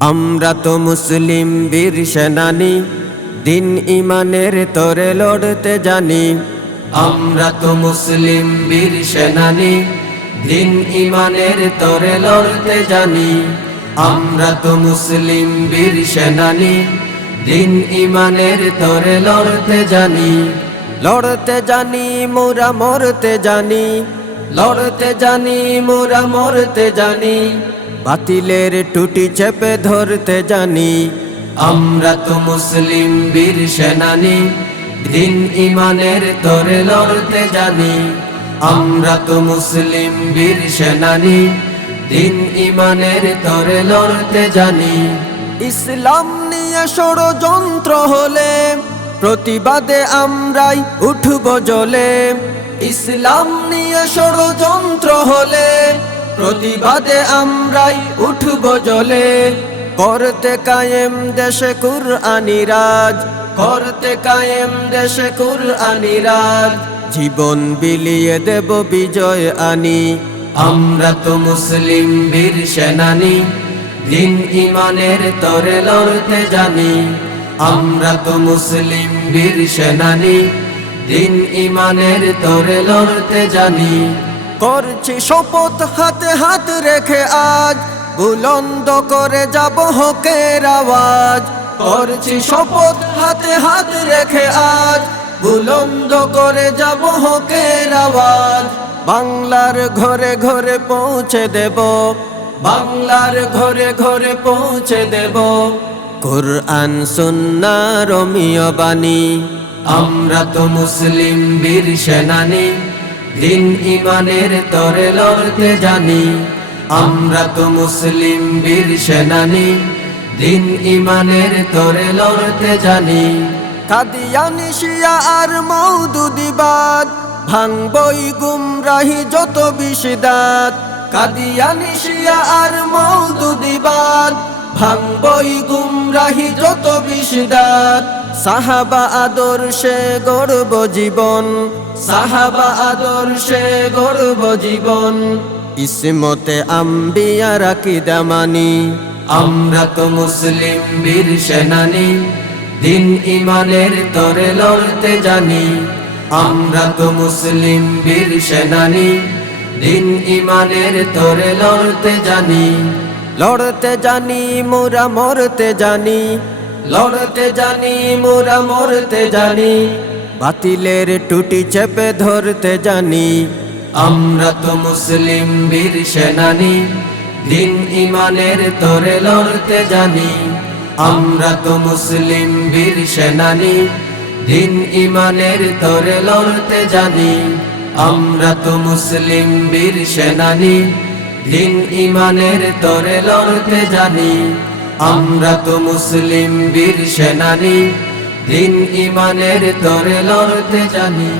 আমরা তো মুসলিম বীর সেনানি, দিন ইমানের তরে লড়তে জানি। আমরা তো মুসলিম বীর সেনানি, দিন ইমানের তরে লড়তে জানি। আমরা তো মুসলিম বীর সেনানি, দিন ইমানের তরে লড়তে জানি। লড়তে জানি, মোরা মরতে জানি। লড়তে জানি, মোরা মরতে জানি। বাতিলের টুটি চেপে ধরতে জানি। আমরা তো মুসলিম বীর সেনানি, দিন ইমানের তরে লড়তে জানি। আমরা তো মুসলিম বীর সেনানি, দিন ইমানের তরে লড়তে জানি। ইসলাম নিয়ে ষড়যন্ত্র হলে, প্রতিবাদে আমরাই উঠব জলে। ইসলাম নিয়ে ষড়যন্ত্র হলে প্রতিবাদে আমরাই উঠব জলে। করতে কায়েম দেশে কুরআনি করতে কায়েম দেশে কুরআনি রাজ। জীবন বিলিয়ে দেব বিজয় আনি। আমরা তো মুসলিম বীর সেনানি। দিন ইমানের তরে লড়তে জানি। আমরা তো মুসলিম বীর সেনানি। দিন ইমানের তরে লড়তে জানি। করছি শপথ, হাতে, হাত রেখে আজ। বুলন্দ করে যাব হকের আওয়াজ। করছি শপথ, হাতে, হাত রেখে আজ। বুলন্দ করে যাব হকের আওয়াজ। বাংলার ঘরে ঘরে পৌঁছে দেব। বাংলার ঘরে ঘরে পৌঁছে দেব। কোরআন, সুন্না রমিয় বাণী। আমরা তো মুসলিম বীর সেনানি। দিন ইমানের তরে লড়তে জানি, আমরা তো মুসলিম বীর সেনানি। দিন ইমানের তরে লড়তে জানি। কাদিয়ানি শিয়া আর মৌদুদিবাদ ভাঙবই গুমরাহি যত বিষদাত কাদিয়ানি শিয়া আর ভাঙবই গুমরাহি যত বিষদাত সাহাবা আদর্শে গর্ব জীবন। সাহাবা আদর্শে গর্ব জীবন। ইসমতে আম্বিয়া রাখি দামানি? আমরা তো মুসলিম বীর সেনানি। দিন ইমানের তরে লড়তে জানি। আমরা তো মুসলিম বীর সেনানি। দিন ইমানের তরে লড়তে জানি। লড়তে জানি, মোরা মরতে জানি। লড়তে জানি, মোরা মরতে জানি। বাতিলের টুটি চেপে ধরতে জানি। আমরা তো মুসলিম বীর সেনানি। দিন ইমানের তরে লড়তে জানি। আমরা তো মুসলিম বীর সেনানি। দিন ইমানের তরে লড়তে জানি। আমরা তো মুসলিম বীর সেনানি। দিন ইমানের তরে লড়তে জানি। আমরা তো মুসলিম বীর সেনারি দিন ইমানের তরে লড়তে জানি।